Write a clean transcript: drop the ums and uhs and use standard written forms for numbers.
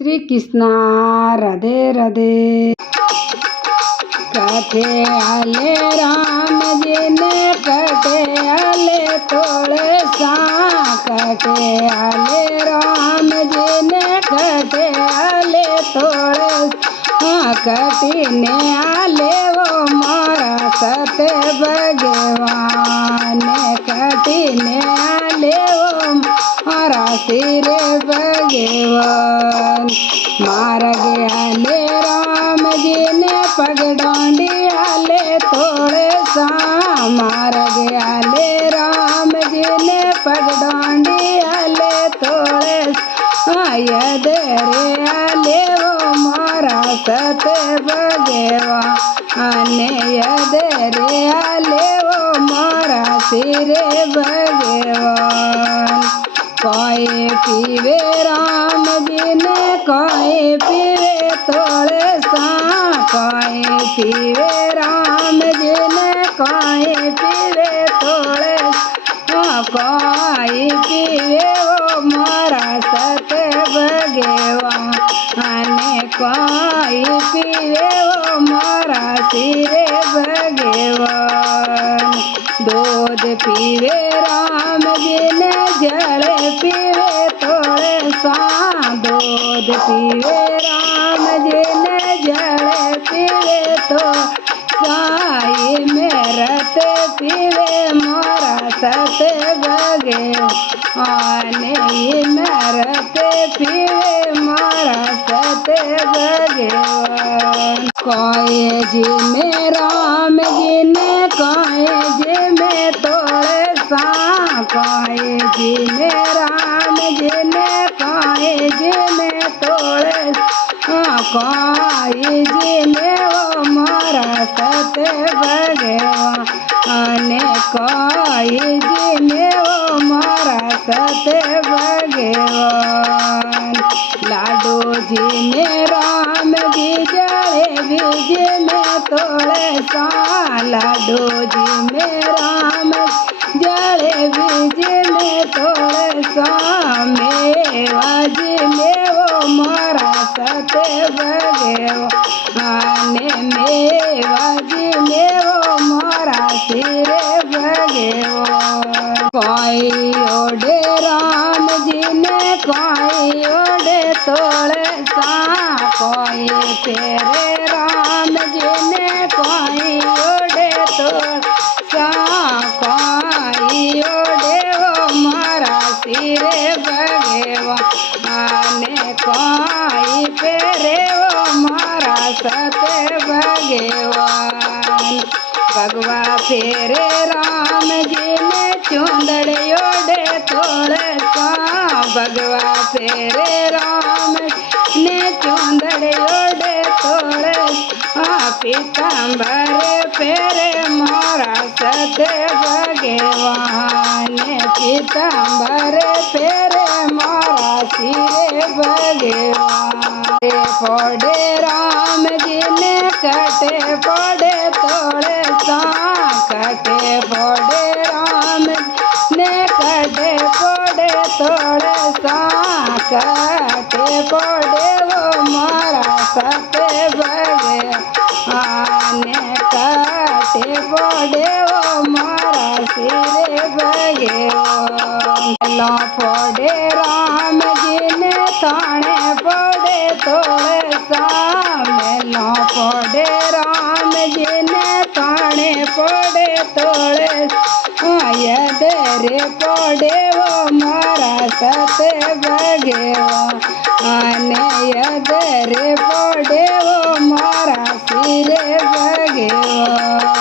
શ્રી કૃષ્ણ રાધે રાધે। કઠે આલે રામજીને કઠે આલે તોળસા, કઠે આલે રામજીને કઠે આલે તોળસા, કટીને આલે વો મારા સતે ભગવાન, કટીને આલે વો મારા શિરે ભગવાન। માર્ગ આલે રામજીને પગડોંડી આલે તોળસા, માર્ગ આલે રામજીને પગડોંડી આલે તોળસા, યદ રે આલે વો મારા સતે ભગવાન, અને યદ રે આલે વો મારા શિરે ભગવાન। કોઈ પીવે રામજીને કોઈ પીવે તોળસા, કોઈ પીવે રામજીને કોઈ પીવે તોળસા, કોઈ પીવે વો મારા સતે ભગવાન, અને કોઈ પીવે વો મારા શિરે ભગવાન। दूध पीवे रामजीने जल पीवे तोळसा, दूध पीवे रामजीने जल पीवे तोळसा, मेरत पीवे मोरा सते भगवान, मेरत पीवे मोरा सते भगवान। कोई जी में रामजीने कोई जी में तोळसा, कोई जी में रामजीने कोई जी में तोळसा, कोई जी में वो मारा सते भगवान, कोई जी में वो मारा सते भगवान। लाडू जी में राम जी जलेबी जी में तोळसा, लाडू जी में राम जलेबी जी में तोळसा, मेवा जी में वो मारा सते भगवान, मेवा जी में वो मारा शिरे भगवान। कोई ओढ़े राम जी ने कोई ओढ़े तोळसा, कोई फेरे राम जी ने कोई ओढ़े तोळसा, कोई ओढ़े वो मारा शिरे भगवान, कोई फेरे वो मारा सते भगवान। भगवा फेरे राम जी ने चूंदड़ ओढ़े तोळसा, भगवा फेरे राम ने चूंदड़ ओढ़े तोळसा, पीतांबर फेरे मोरा सते भगवान, पीतांबर फेरे मोरा शिरे भगवान। फोड़े राम जी ने कटे फोड़े तोळसा, कटे फोड़े राम ने कटे फोड़े तोळसा, कटे फोड़े वो मारा सते भगवान, कटे फोड़े वो मारा शिरे भगवान। लो फोड़े राम जी ने थाने फोड़े तोळसा, मेलो फोड़े राम जी ने थाने फोड़े तोळसा, यद रे फोड़े वो मारा सते भगवान, यद रे फोड़े वो मारा शिरे भगवान।